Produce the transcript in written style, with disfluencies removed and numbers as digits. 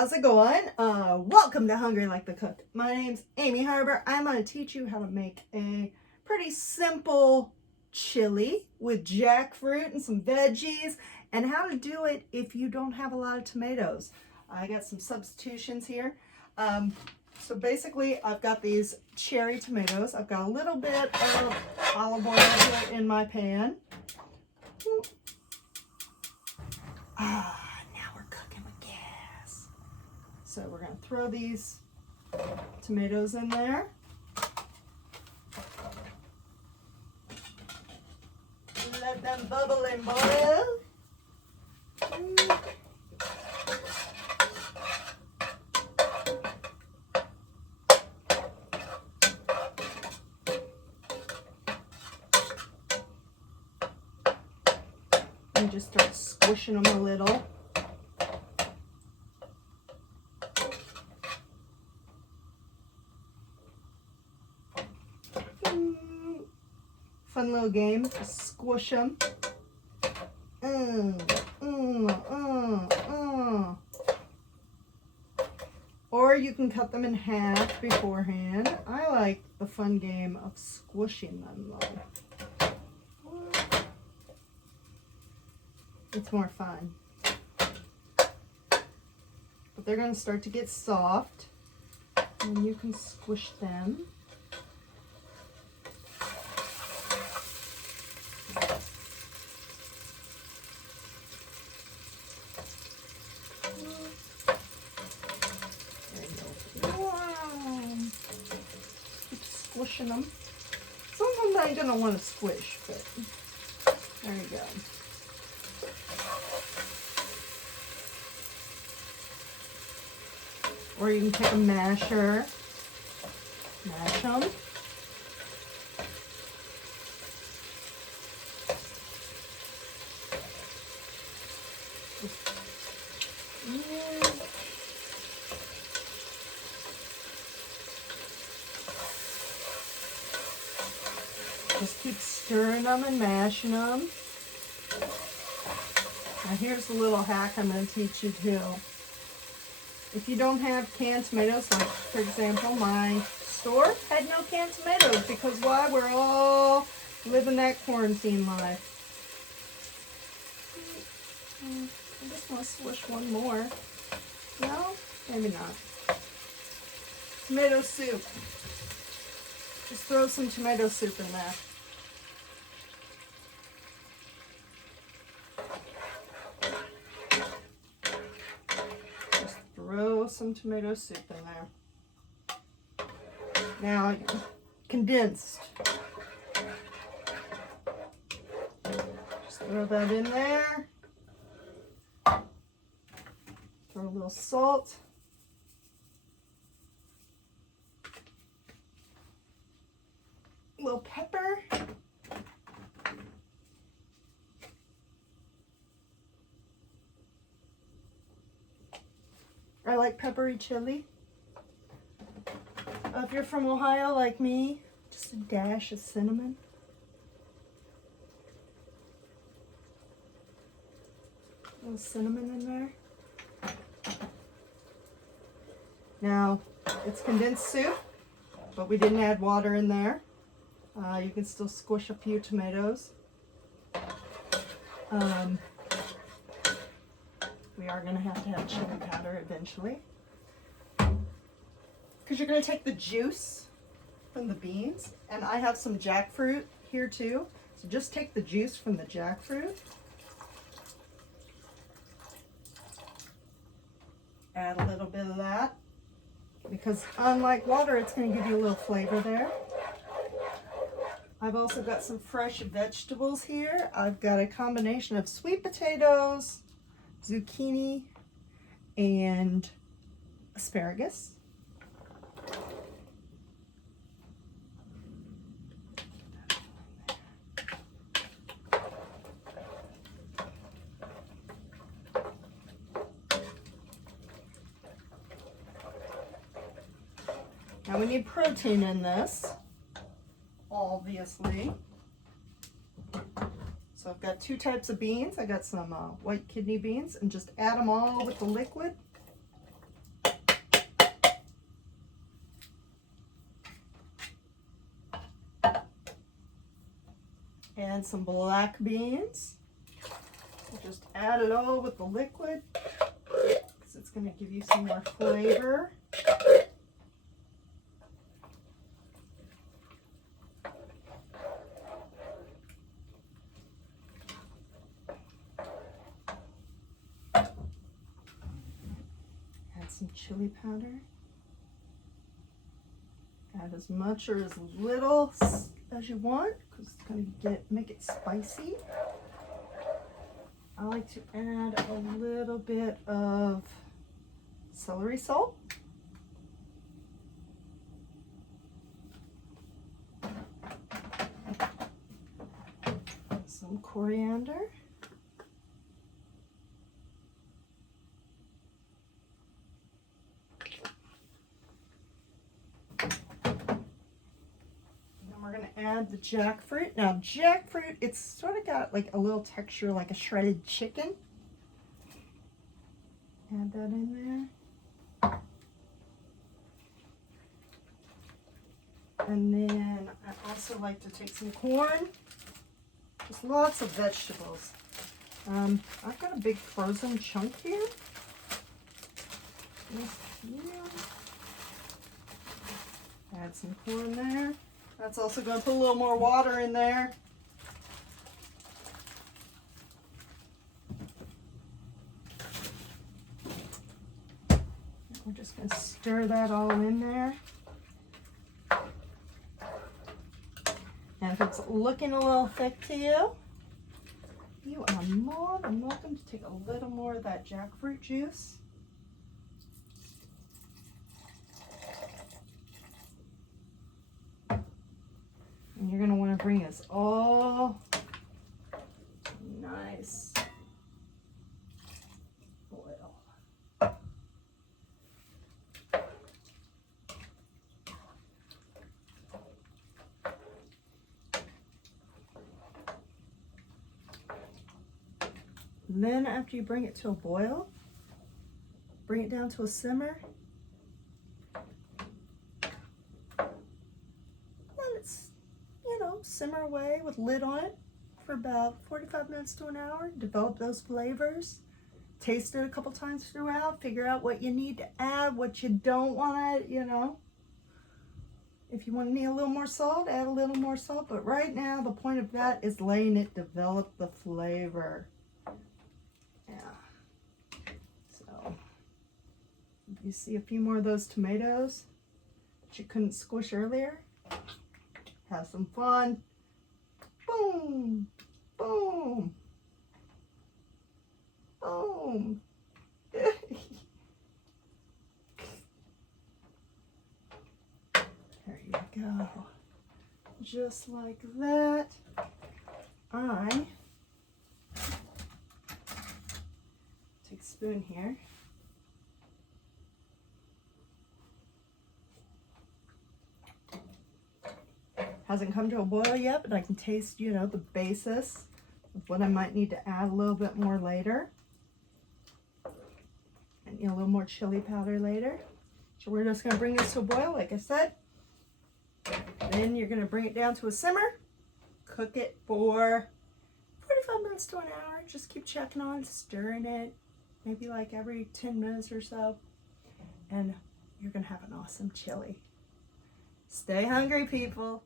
how's it going? Welcome to Hungry Like the Cook. My name's Amy Harbor. I'm going to teach you how to make a pretty simple chili with jackfruit and some veggies, and how to do it if you don't have a lot of tomatoes. I got some substitutions here. So basically, I've got these cherry tomatoes. I've got a little bit of olive oil here in my pan. Now we're cooking with gas. So we're going to throw these tomatoes in there. Let them bubble and boil. And just start squishing them a little. Fun little game, just squish them. Or you can cut them in half beforehand. I like the fun game of squishing them though. It's more fun. But they're going to start to get soft, and you can squish them. There you go. Wow. Keep squishing them. Sometimes I don't want to squish, but there you go. Or you can take a masher, mash them. Just keep stirring them and mashing them. Now here's a little hack I'm going to teach you too. If you don't have canned tomatoes, like for example, my store had no canned tomatoes because why? We're all living that quarantine life. I just want to swish one more. No? Maybe not. Tomato soup. Just throw some tomato soup in there. Throw some tomato soup in there. Now, condensed. Just throw that in there. Throw a little salt. A little pepper. I like peppery chili. If you're from Ohio like me, just a dash of cinnamon. A little cinnamon in there. Now, it's condensed soup, but we didn't add water in there. You can still squish a few tomatoes. We are going to have chili powder eventually. Because you're going to take the juice from the beans. And I have some jackfruit here too. So just take the juice from the jackfruit. Add a little bit of that. Because unlike water, it's going to give you a little flavor there. I've also got some fresh vegetables here. I've got a combination of sweet potatoes, zucchini, and asparagus. Now we need protein in this, obviously. So I've got two types of beans. I got some white kidney beans, and just add them all with the liquid. add some black beans. Just add it all with the liquid because it's going to give you some more flavor. Add some chili powder. Add as much or as little as you want because it's going to make it spicy. I like to add a little bit of celery salt. Some coriander. We're going to add the jackfruit. Now jackfruit, it's sort of got like a little texture like a shredded chicken. Add that in there. And then I also like to take some corn. Just lots of vegetables. I've got a big frozen chunk here. Add some corn there. That's also going to put a little more water in there. We're just going to stir that all in there. And if it's looking a little thick to you, you are more than welcome to take a little more of that jackfruit juice. And you're going to want to bring this all nice boil. And then after you bring it to a boil, bring it down to a simmer. Simmer away with lid on it for about 45 minutes to an hour. Develop those flavors. Taste it a couple times throughout. Figure out what you need to add, what you don't want to, If you want to need a little more salt, add a little more salt. But right now, the point of that is letting it develop the flavor. Yeah. So, you see a few more of those tomatoes that you couldn't squish earlier. Have some fun. Boom, boom, boom. There you go. Just like that. I take a spoon here. Hasn't come to a boil yet, but I can taste, the basis of what I might need to add a little bit more later. And a little more chili powder later. So we're just going to bring this to a boil, like I said. Then you're going to bring it down to a simmer. Cook it for 45 minutes to an hour. Just keep checking on, stirring it. Maybe like every 10 minutes or so. And you're going to have an awesome chili. Stay hungry, people.